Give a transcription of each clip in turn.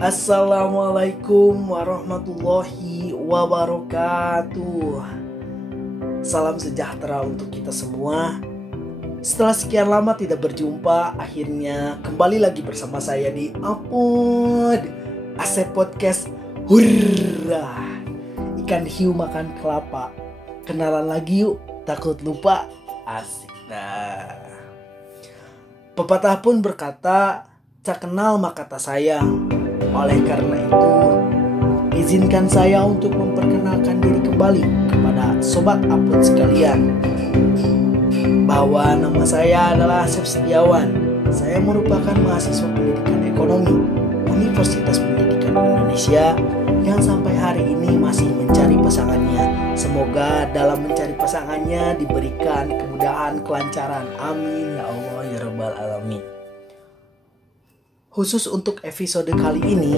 Assalamualaikum warahmatullahi wabarakatuh. Salam sejahtera untuk kita semua. Setelah sekian lama tidak berjumpa, akhirnya kembali lagi bersama saya di Apod Asep Podcast. Hurrah, ikan hiu makan kelapa. Kenalan lagi yuk, takut lupa. Asik dah. Pepatah pun berkata, tak kenal maka tak sayang. Oleh karena itu, izinkan saya untuk memperkenalkan diri kembali kepada Sobat Apod sekalian. Bahwa nama saya adalah Asep Setiawan. Saya merupakan mahasiswa pendidikan ekonomi Universitas Pendidikan Indonesia yang sampai hari ini masih mencari pasangannya. Semoga dalam mencari pasangannya diberikan kemudahan, kelancaran. Amin ya Allah ya Rabbal Alamin. Khusus untuk episode kali ini,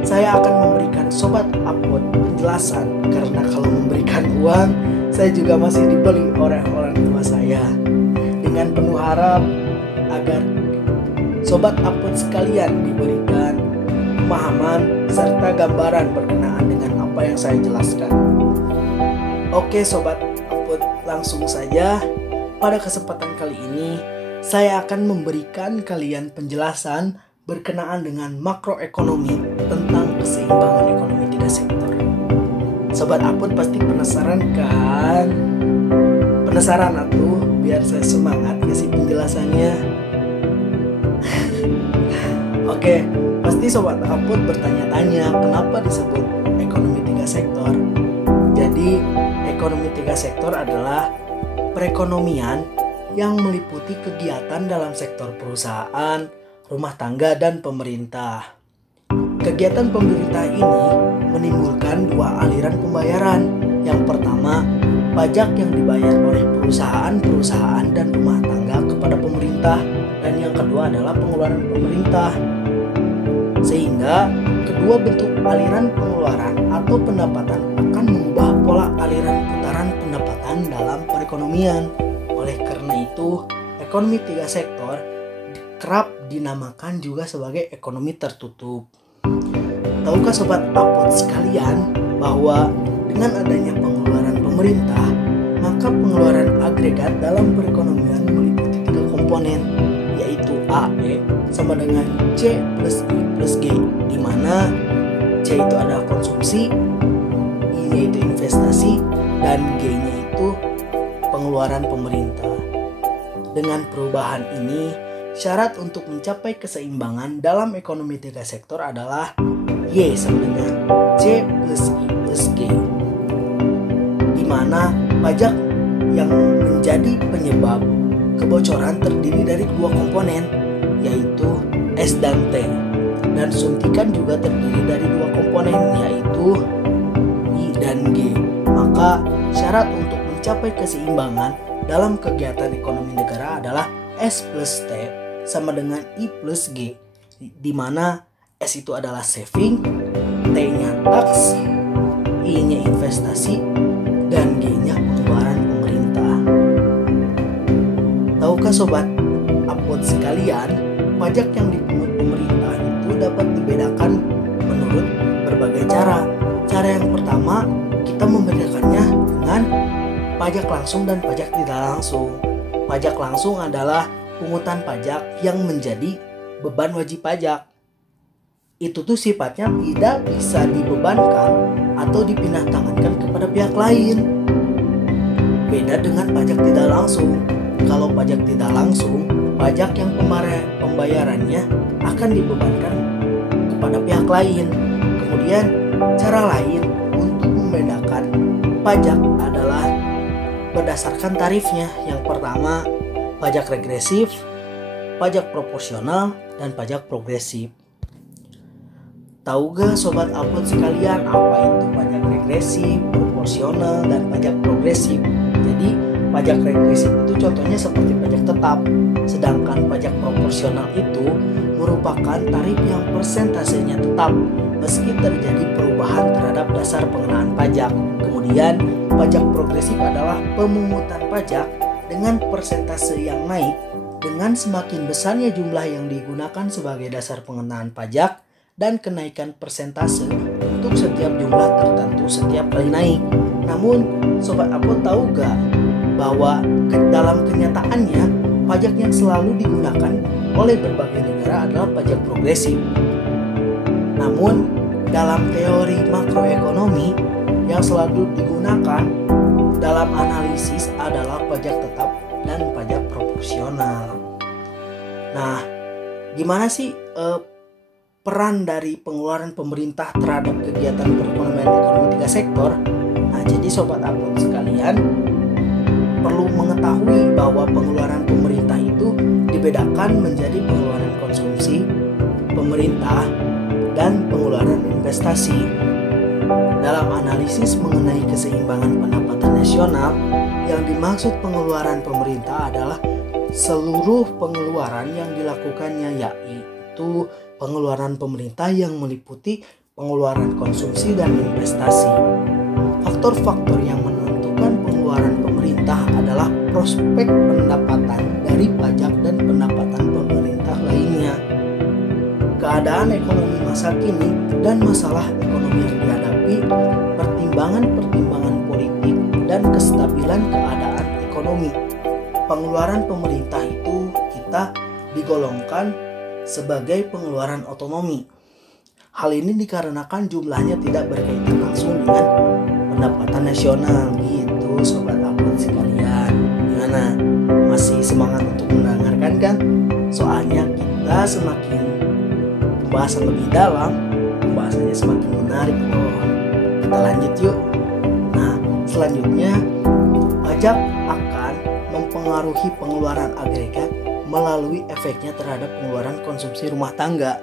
saya akan memberikan Sobat Apod penjelasan karena kalau memberikan uang, saya juga masih dibeli oleh orang tua saya. Dengan penuh harap agar Sobat Apod sekalian diberikan pemahaman serta gambaran berkenaan dengan apa yang saya jelaskan. Oke Sobat Apod, langsung saja. Pada kesempatan kali ini, saya akan memberikan kalian penjelasan berkenaan dengan makroekonomi tentang keseimbangan ekonomi tiga sektor. Sobat Apod pasti penasaran kan? Penasaran atuh, biar saya semangat kasih penjelasannya. Oke, pasti Sobat Apod bertanya-tanya kenapa disebut ekonomi tiga sektor. Jadi, ekonomi tiga sektor adalah perekonomian yang meliputi kegiatan dalam sektor perusahaan, rumah tangga, dan pemerintah. Kegiatan pemerintah ini menimbulkan dua aliran pembayaran. Yang pertama, pajak yang dibayar oleh perusahaan-perusahaan dan rumah tangga kepada pemerintah, dan yang kedua adalah pengeluaran pemerintah. Sehingga kedua bentuk aliran pengeluaran atau pendapatan akan mengubah pola aliran putaran pendapatan dalam perekonomian. Oleh karena itu, ekonomi tiga sektor kerap dinamakan juga sebagai ekonomi tertutup. Tahukah Sobat Apod sekalian bahwa dengan adanya pengeluaran pemerintah, maka pengeluaran agregat dalam perekonomian meliputi tiga komponen, yaitu A, E sama dengan C plus I plus G, di mana C itu adalah konsumsi, I-nya itu investasi, dan G-nya itu pengeluaran pemerintah. Dengan perubahan ini, syarat untuk mencapai keseimbangan dalam ekonomi tiga sektor adalah Y sama dengan C plus I plus G, di mana pajak yang menjadi penyebab kebocoran terdiri dari dua komponen, yaitu S dan T, dan suntikan juga terdiri dari dua komponen, yaitu I dan G. Maka syarat untuk mencapai keseimbangan dalam kegiatan ekonomi negara adalah S plus T sama dengan I plus G, di mana S itu adalah saving, T-nya tax, I-nya investasi, dan G-nya pengeluaran pemerintah. Tahukah Sobat Apod sekalian, pajak yang dipungut pemerintah itu dapat dibedakan menurut berbagai cara. Cara yang pertama, kita membedakannya dengan pajak langsung dan pajak tidak langsung. Pajak langsung adalah pungutan pajak yang menjadi beban wajib pajak. Itu tuh sifatnya tidak bisa dibebankan atau dipindah tangankan kepada pihak lain. Beda dengan pajak tidak langsung. Kalau pajak tidak langsung, pajak yang pembayarannya akan dibebankan kepada pihak lain. Kemudian cara lain untuk membedakan pajak adalah berdasarkan tarifnya. Yang pertama, pajak regresif, pajak proporsional, dan pajak progresif. Tahu gak Sobat Apod sekalian apa itu pajak regresif, proporsional, dan pajak progresif? Jadi pajak regresif itu contohnya seperti pajak tetap, sedangkan pajak proporsional itu merupakan tarif yang persentasenya tetap meski terjadi perubahan terhadap dasar pengenaan pajak. Kemudian pajak progresif adalah pemungutan pajak dengan persentase yang naik dengan semakin besarnya jumlah yang digunakan sebagai dasar pengenaan pajak dan kenaikan persentase untuk setiap jumlah tertentu setiap kali naik. Namun, Sobat Upload tahu gak bahwa dalam kenyataannya pajak yang selalu digunakan oleh berbagai negara adalah pajak progresif. Namun, dalam teori makroekonomi yang selalu digunakan dalam analisis adalah pajak tetap dan pajak proporsional. Nah, gimana sih peran dari pengeluaran pemerintah terhadap kegiatan perekonomian ekonomi tiga sektor? Nah, jadi Sobat Upload sekalian perlu mengetahui bahwa pengeluaran pemerintah itu dibedakan menjadi pengeluaran konsumsi, pemerintah, dan pengeluaran investasi. Dalam analisis mengenai keseimbangan pendapatan nasional, yang dimaksud pengeluaran pemerintah adalah seluruh pengeluaran yang dilakukannya, yaitu pengeluaran pemerintah yang meliputi pengeluaran konsumsi dan investasi. Faktor-faktor yang menentukan pengeluaran pemerintah adalah prospek pendapatan dari pajak dan pendapatan pemerintah lainnya, keadaan ekonomi masa kini dan masalah ekonomi yang dihadapi, pertimbangan-pertimbangan politik, dan kestabilan keadaan ekonomi. Pengeluaran pemerintah itu kita digolongkan sebagai pengeluaran otonomi. Hal ini dikarenakan jumlahnya tidak berkaitan langsung dengan pendapatan nasional gitu Sobat Upload sekalian. Gimana? Masih semangat untuk mendengarkan kan? Soalnya kita semakin pembahasan lebih dalam, pembahasannya semakin menarik loh. Kita lanjut yuk. Nah, selanjutnya pajak akan mempengaruhi pengeluaran agregat melalui efeknya terhadap pengeluaran konsumsi rumah tangga.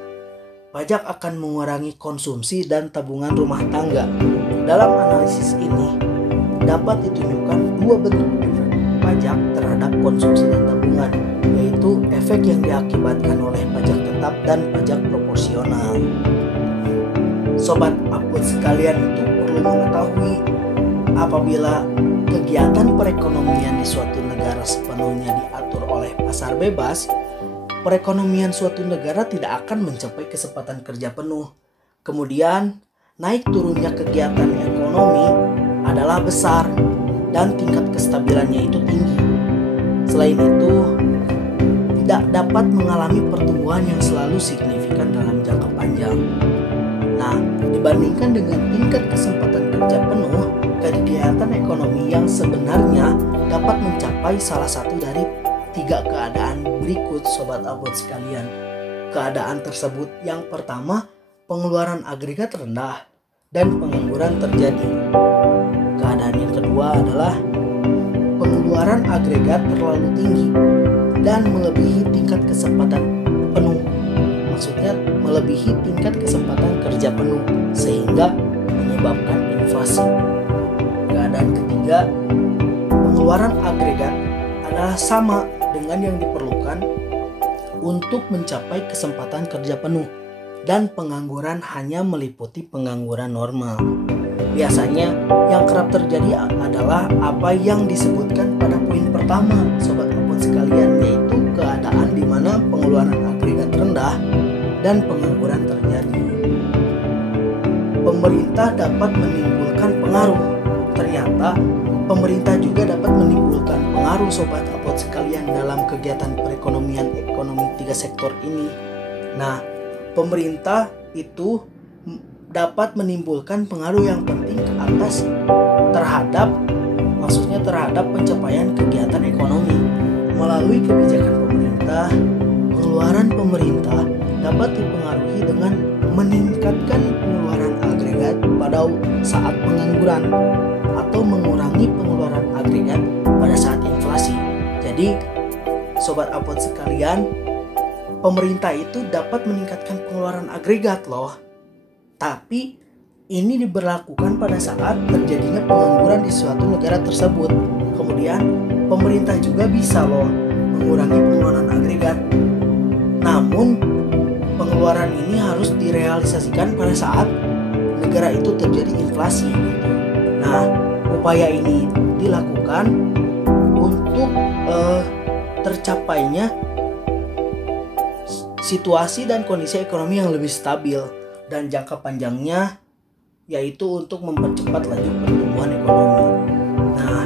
Pajak akan mengurangi konsumsi dan tabungan rumah tangga. Dalam analisis ini dapat ditunjukkan dua bentuk efek pajak terhadap konsumsi dan tabungan, yaitu efek yang diakibatkan oleh pajak tetap dan pajak proporsional. Sobat Upload sekalian itu perlu mengetahui apabila kegiatan perekonomian di suatu negara sepenuhnya diatur oleh pasar bebas, perekonomian suatu negara tidak akan mencapai kesempatan kerja penuh. Kemudian, naik turunnya kegiatan ekonomi adalah besar dan tingkat kestabilannya itu tinggi. Selain itu, tidak dapat mengalami pertumbuhan yang selalu signifikan dalam jangka panjang. Nah, dibandingkan dengan tingkat kesempatan kerja penuh, kegiatan ekonomi yang sebenarnya dapat mencapai salah satu dari tiga keadaan berikut Sobat Upload sekalian. Keadaan tersebut yang pertama, pengeluaran agregat rendah dan pengangguran terjadi. Keadaan yang kedua adalah pengeluaran agregat terlalu tinggi dan melebihi tingkat kesempatan penuh. Maksudnya melebihi tingkat kesempatan kerja penuh sehingga menyebabkan inflasi. Keadaan ketiga, pengeluaran agregat adalah sama dengan yang diperlukan untuk mencapai kesempatan kerja penuh dan pengangguran hanya meliputi pengangguran normal. Biasanya yang kerap terjadi adalah apa yang disebutkan pada poin pertama Sobat Upload sekalian, yaitu keadaan di mana pengeluaran agregat rendah dan pengangguran terjadi. Pemerintah dapat menimbulkan pengaruh. Ternyata pemerintah juga dapat menimbulkan pengaruh Sobat Upload sekalian dalam kegiatan perekonomian ekonomi tiga sektor ini. Nah, pemerintah itu dapat menimbulkan pengaruh yang penting ke atas terhadap pencapaian kegiatan ekonomi. Melalui kebijakan pemerintah, pengeluaran pemerintah dapat dipengaruhi dengan meningkatkan pengeluaran agregat pada saat pengangguran atau mengurangi pengeluaran agregat pada saat inflasi. Jadi, Sobat Upload sekalian, pemerintah itu dapat meningkatkan pengeluaran agregat loh. Tapi ini diberlakukan pada saat terjadinya pengangguran di suatu negara tersebut. Kemudian pemerintah juga bisa loh mengurangi pengeluaran agregat. Namun pengeluaran ini harus direalisasikan pada saat negara itu terjadi inflasi. Nah, upaya ini dilakukan untuk tercapainya situasi dan kondisi ekonomi yang lebih stabil. dan jangka panjangnya yaitu untuk mempercepat laju pertumbuhan ekonomi. Nah,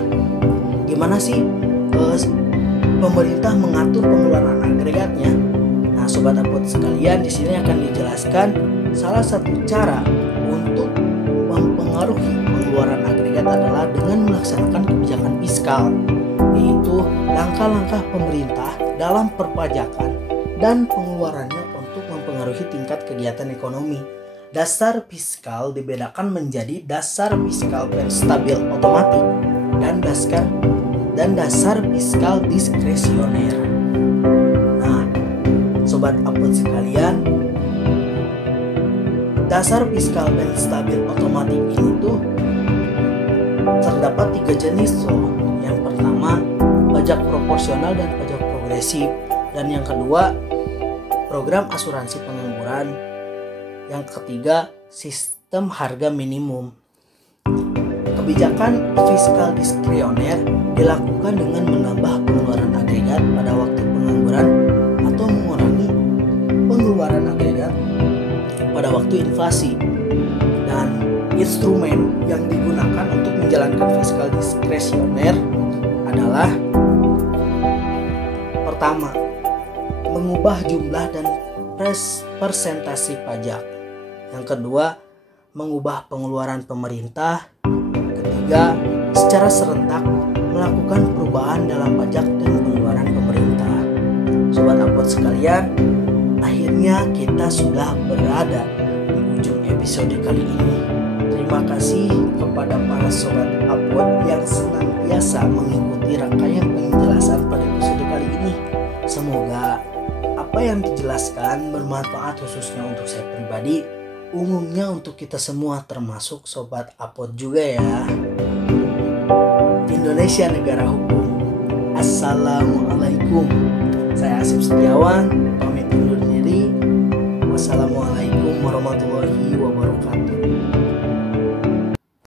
gimana sih pemerintah mengatur pengeluaran agregatnya? Nah, sobat Apot sekalian, di sini akan dijelaskan salah satu cara untuk mempengaruhi pengeluaran agregat adalah dengan melaksanakan kebijakan fiskal, yaitu langkah-langkah pemerintah dalam perpajakan dan pengeluarannya untuk mempengaruhi tingkat kegiatan ekonomi. Dasar fiskal dibedakan menjadi dasar fiskal stabil otomatis dan dasar fiskal diskresioner. Nah, sobat Apot sekalian, dasar fiskal dan stabil otomatis ini tuh terdapat 3 jenis loh. Yang pertama, pajak proporsional dan pajak progresif, dan yang kedua, program asuransi pengangguran. Yang ketiga, sistem harga minimum. Kebijakan fiskal diskresioner dilakukan dengan menambah pengeluaran agregat pada waktu pengangguran atau mengurangi pengeluaran agregat pada waktu inflasi. Dan instrumen yang digunakan untuk menjalankan fiskal diskresioner adalah: pertama, mengubah jumlah dan persentase pajak. Yang kedua, mengubah pengeluaran pemerintah. Ketiga, secara serentak melakukan perubahan dalam pajak dan pengeluaran pemerintah. Sobat Apot sekalian, akhirnya kita sudah berada di ujung episode kali ini. Terima kasih kepada para sobat Apot yang senantiasa mengikuti rangkaian penjelasan pada episode kali ini. Semoga apa yang dijelaskan bermanfaat khususnya untuk saya pribadi, umumnya untuk kita semua termasuk sobat Apot juga ya. Indonesia negara hukum. Assalamualaikum. Saya Asif Setiawan, pamit undur diri. Wassalamualaikum warahmatullahi wabarakatuh.